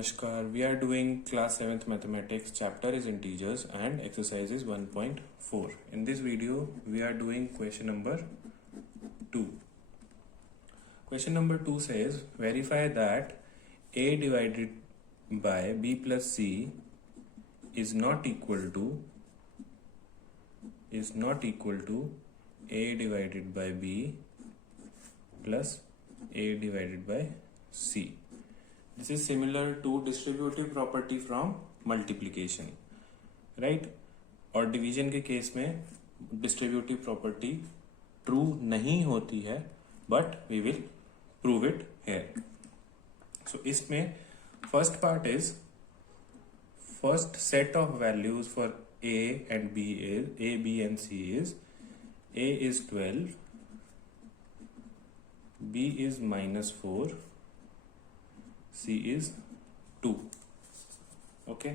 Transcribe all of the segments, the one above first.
Namaskar. We are doing class 7th mathematics. Chapter is integers and exercise is 1.4. In this video, we are doing question number 2. Question number 2 says verify that a divided by b plus c is not equal to a divided by b plus a divided by c. This is similar to distributive property from multiplication, right? और division के case में distributive property true नहीं होती है, but we will prove it here. So इसमें first part is first set of values for a and b is a, b and c is a is 12, b is -4, C is 2. Okay,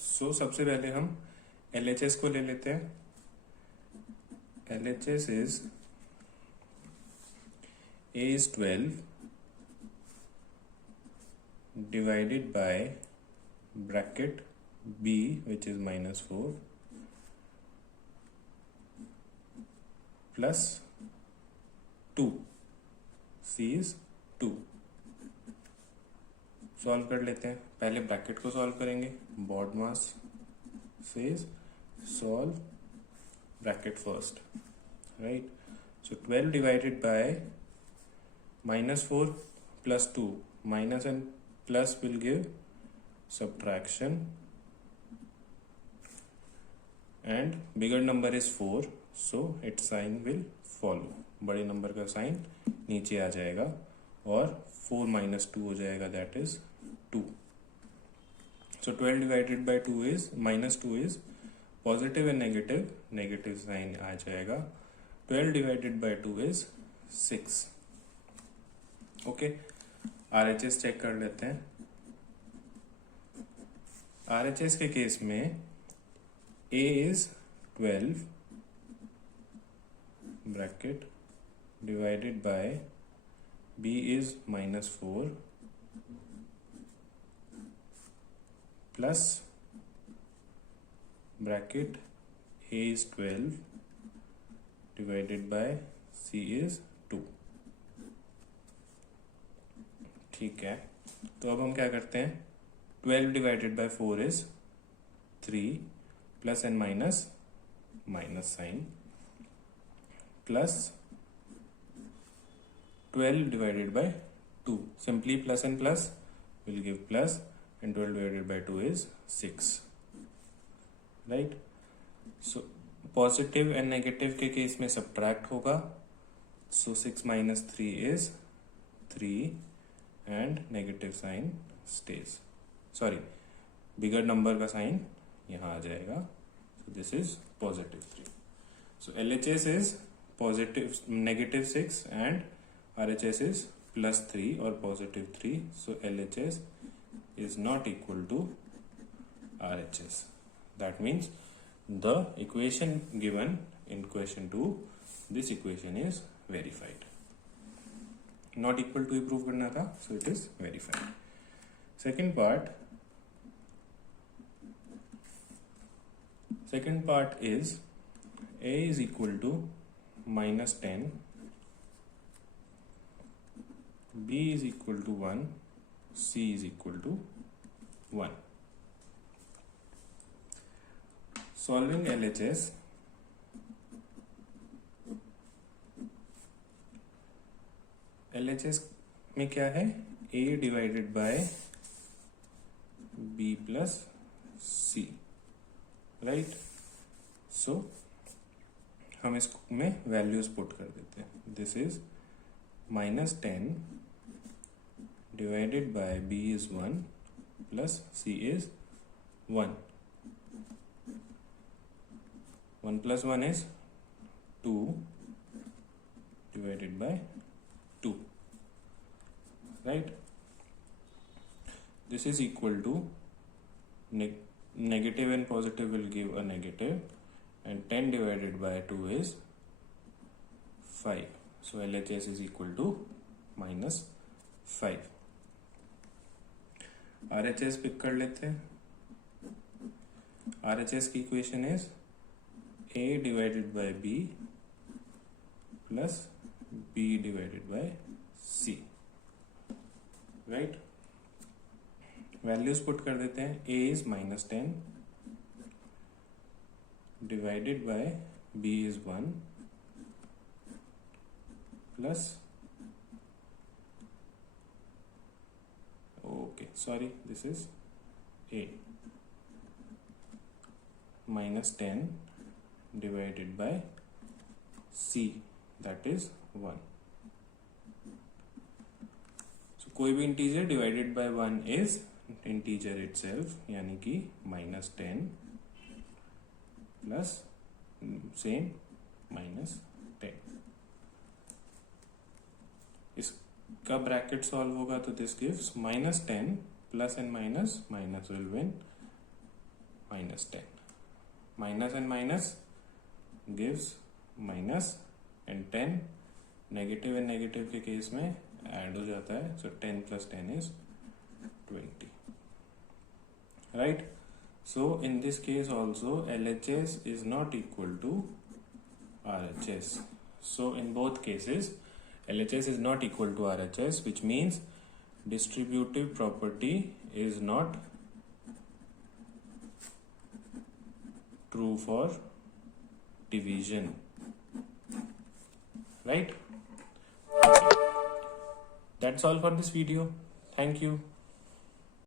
सो सबसे पहले हम LHS को ले लेते हैं. LHS is A is 12 divided by bracket B which is -4 plus 2. C is 2. Solve कर लेते हैं. पहले ब्रैकेट को सॉल्व करेंगे. BODMAS says solve bracket first, right? So 12 divided by -4 plus 2, minus and plus will give subtraction and bigger number is 4, so its sign will follow. बड़े number का sign नीचे आ जाएगा और 4 minus 2 हो जाएगा, that is 2. So 12 divided by 2 is -2 is positive and negative sign आ जाएगा. 12 divided by 2 is 6. Okay, RHS check कर लेते हैं. RHS के केस में A is 12 bracket divided by B is -4 plus bracket A is 12 divided by C is 2. ठीक है, तो अब हम क्या करते हैं. 12 divided by 4 is 3 plus and minus sign plus 12 divided by 2. Simply plus and plus will give plus, and 12 divided by 2 is 6, right? So positive and negative के case में subtract होगा. So 6 minus 3 is 3 and negative sign stays. Sorry, bigger number का sign यहाँ आ जाएगा. So this is positive 3. So LHS is positive -6 and RHS is +3 or positive 3. So LHS is not equal to RHS. That means the equation given in question 2, this equation is verified. Not equal to prove करना था, so it is verified. Second part is A is equal to -10, B is equal to 1, C is equal to 1. Solving LHS, LHS में क्या है? A divided by B plus C, right? So हम इसमें values put कर देते हैं. This is -10 divided by B is 1 plus C is 1. 1 plus 1 is 2 divided by 2, right? This is equal to negative and positive will give a negative, and 10 divided by 2 is 5. So LHS is equal to -5. RHS pick कर लेते हैं. RHS की equation is A divided by B plus B divided by C. Right, values put कर देते हैं. A is -10 divided by B is 1 plus, okay, sorry, this is A, -10 divided by C, that is 1. So कोई भी integer divided by 1 is integer itself, यानी कि -10 plus same -10. इसका bracket solve होगा तो this gives -10 plus and minus will win -10. Minus and minus gives minus and 10. Negative and negative के case में add हो जाता है. सो 10 plus 10 is 20. Right, so in this case also LHS is not equal to RHS. So in both cases LHS is not equal to RHS, which means distributive property is not true for division. Right? Okay. That's all for this video. Thank you.